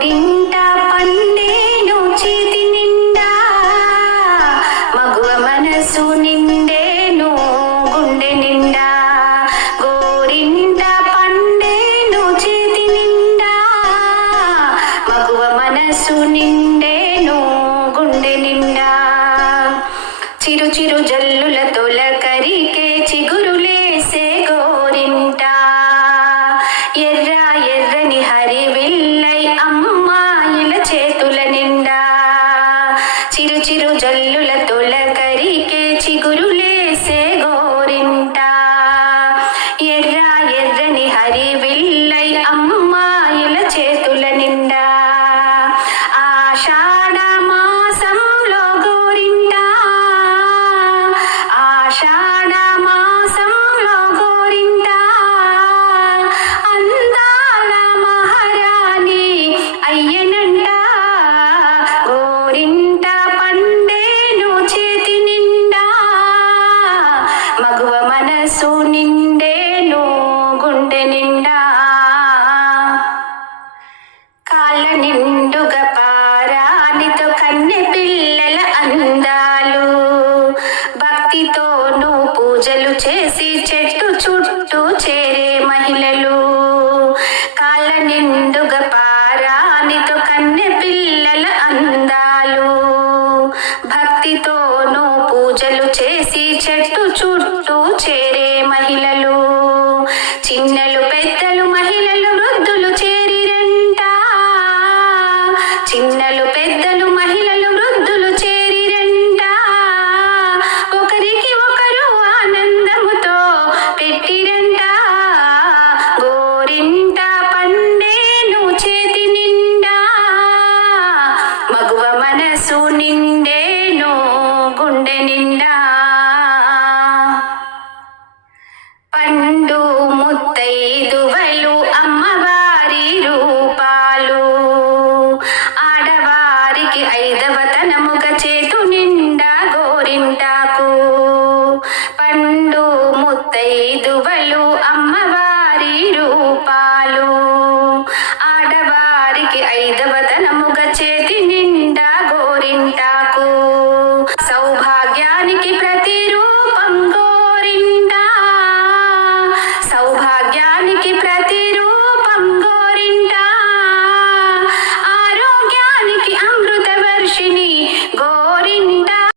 గోరింట పండేను చేతి నిండా మగువ మనసు నిండేను గుండె నిండా గోరింట పండేను చేతి నిండా మగువ మనసు నిండేను గుండె నిండా చిరు చిరు జల్లుల తొలకరికే చిగురులేసే గోరింట ఎర్ర ఎర్రని హరివిల్లై అమ్మాయిల చేతుల నిండా చిరు చిరు జల్లుల తొలకరికే చిగురులేసే గోరింట ఎర్ర ఎర్రని హరివిల్లై అమ్మాయిల చేతుల నిండా ఆషాఢ మాసంలో గోరింట ఆషాఢ మాసంలో గోరింట అందాల మహారాణి అయ్యనంట గోరింట పండేను చేతి నిండా మగువ మనసు నిండేను గుండె నిండా కాళ్ళ నిండుగా పారానితో కన్నె పిల్లల అందాలు భక్తితోనూ పూజలు చేసి చెట్టు చుట్టూ చేరే మహిళలు కాళ్ళ నిండుగా పారానితో కన్నె పిల్లల అందాలు భక్తితోనూ పూజలు చేసి చెట్టు చుట్టూ చేరే మహిళలు చిన్నలు పెద్దలు మహిళలు వృద్ధులు చేరిరంట చిన్నలు పెద్దలు మహిళలు వృద్ధులు చేరిరంట ఒకరికి ఒకరు ఆనందముతో పెట్టిరంట గోరింట పండేను చేతి నిండా మగువ మనసు నిండేను గుండె నిండా పండు ముత్తైదువలు అమ్మవారి రూపాలు ఆడవారికి ఐదవతనముగా చేతు నిండా గోరింటాకు పండు ముత్తైదువలు అమ్మవారి రూపాలు